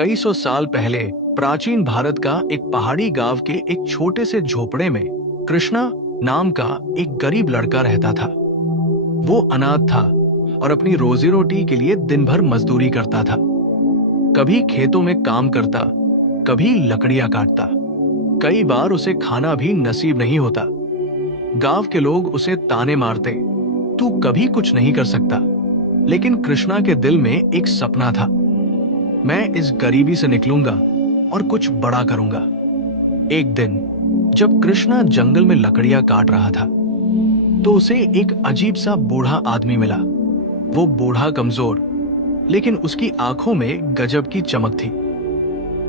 कई सौ साल पहले प्राचीन भारत का एक पहाड़ी गांव के एक छोटे से झोपड़े में कृष्णा नाम का एक गरीब लड़का रहता था। वो अनाथ था और अपनी रोजी रोटी के लिए दिन भर मजदूरी करता था। कभी खेतों में काम करता, कभी लकड़ियां काटता। कई बार उसे खाना भी नसीब नहीं होता। गांव के लोग उसे ताने मारते, तू कभी कुछ नहीं कर सकता। लेकिन कृष्णा के दिल में एक सपना था, मैं इस गरीबी से निकलूंगा और कुछ बड़ा करूंगा। एक दिन जब कृष्णा जंगल में लकड़ियां काट रहा था, तो उसे एक अजीब सा बूढ़ा आदमी मिला। वो बूढ़ा कमजोर, लेकिन उसकी आंखों में गजब की चमक थी।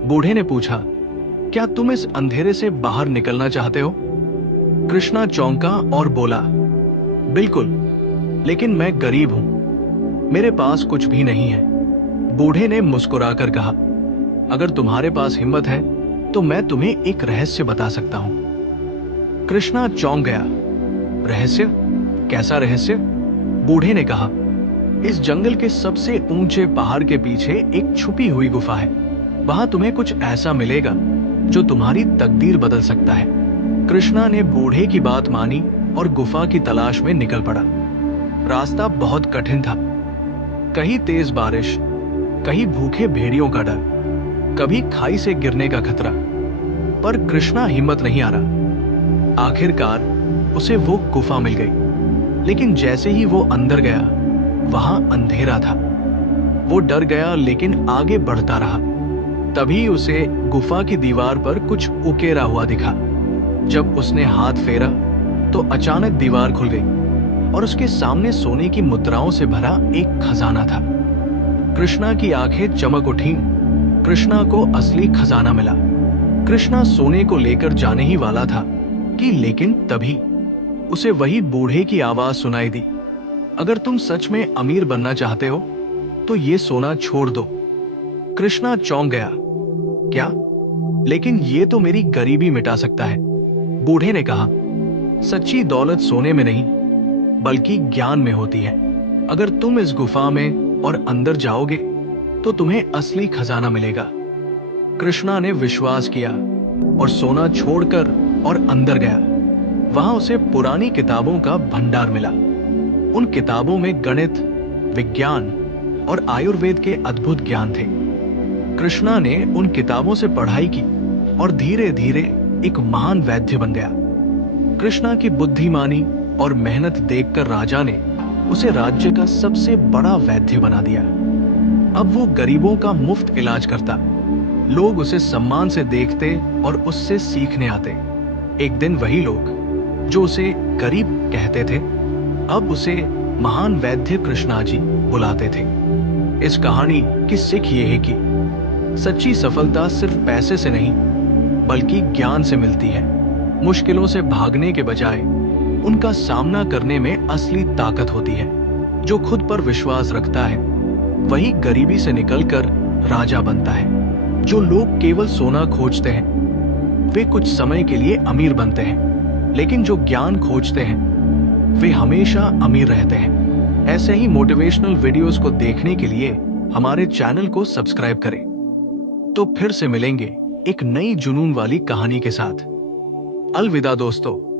बूढ़े ने पूछा, क्या तुम इस अंधेरे से बाहर निकलना चाहते हो? कृष्णा चौंका और बोला, बिल्कुल, लेकिन मैं गरीब हूं, मेरे पास कुछ भी नहीं है। बूढ़े ने मुस्कुराकर कहा, अगर तुम्हारे पास हिम्मत है तो मैं तुम्हें एक रहस्य बता सकता हूं। कृष्णा चौंक गया, रहस्य? कैसा रहस्य? बूढ़े ने कहा, इस जंगल के सबसे ऊंचे पहाड़ के पीछे एक छुपी हुई गुफा है। वहां तुम्हें कुछ ऐसा मिलेगा जो तुम्हारी तकदीर बदल सकता है। कृष्णा ने बूढ़े की बात मानी और गुफा की तलाश में निकल पड़ा। रास्ता बहुत कठिन था, कहीं तेज बारिश, कहीं भूखे भेड़ियों का डर, कभी खाई से गिरने का खतरा। पर कृष्णा हिम्मत नहीं हारा। आखिरकार उसे वो गुफा मिल गई। लेकिन जैसे ही वो अंदर गया, वहां अंधेरा था। वो डर गया लेकिन आगे बढ़ता रहा। तभी उसे गुफा की दीवार पर कुछ उकेरा हुआ दिखा। जब उसने हाथ फेरा तो अचानक दीवार खुल गई और उसके सामने सोने की मुद्राओं से भरा एक खजाना था। कृष्णा की आंखें चमक उठी। कृष्णा को असली खजाना मिला। कृष्णा सोने को लेकर जाने ही वाला था कि लेकिन तभी उसे वही बूढ़े की आवाज सुनाई दी, अगर तुम सच में अमीर बनना चाहते हो तो ये सोना छोड़ दो। कृष्णा चौंक गया, क्या? लेकिन ये तो मेरी गरीबी मिटा सकता है। बूढ़े ने कहा, सच्ची दौलत सोने में नहीं बल्कि ज्ञान में होती है। अगर तुम इस गुफा में और अंदर जाओगे तो तुम्हें असली खजाना मिलेगा। कृष्णा ने विश्वास किया और सोना छोड़कर और अंदर गया। वहां उसे पुरानी किताबों का भंडार मिला। उन किताबों में गणित, विज्ञान और आयुर्वेद के अद्भुत ज्ञान थे। कृष्णा ने उन किताबों से पढ़ाई की और धीरे धीरे एक महान वैद्य बन गया। कृष्णा की बुद्धिमानी और मेहनत देखकर राजा ने उसे राज्य का सबसे बड़ा वैद्य बना दिया। अब वो गरीबों का मुफ्त इलाज करता। लोग उसे सम्मान से देखते और उससे सीखने आते। एक दिन वही लोग जो उसे गरीब कहते थे, अब उसे महान वैद्य कृष्णा जी बुलाते थे। इस कहानी की सीख ये है कि सच्ची सफलता सिर्फ पैसे से नहीं बल्कि ज्ञान से मिलती है। मुश्किलों से भागने के बजाय उनका सामना करने में असली ताकत होती है। जो खुद पर विश्वास रखता है वही गरीबी से निकलकर राजा बनता है। जो लोग केवल सोना खोजते हैं वे कुछ समय के लिए अमीर बनते हैं, लेकिन जो ज्ञान खोजते हैं वे हमेशा अमीर रहते हैं। ऐसे ही मोटिवेशनल वीडियोस को देखने के लिए हमारे चैनल को सब्सक्राइब करें। तो फिर से मिलेंगे एक नई जुनून वाली कहानी के साथ। अलविदा दोस्तों।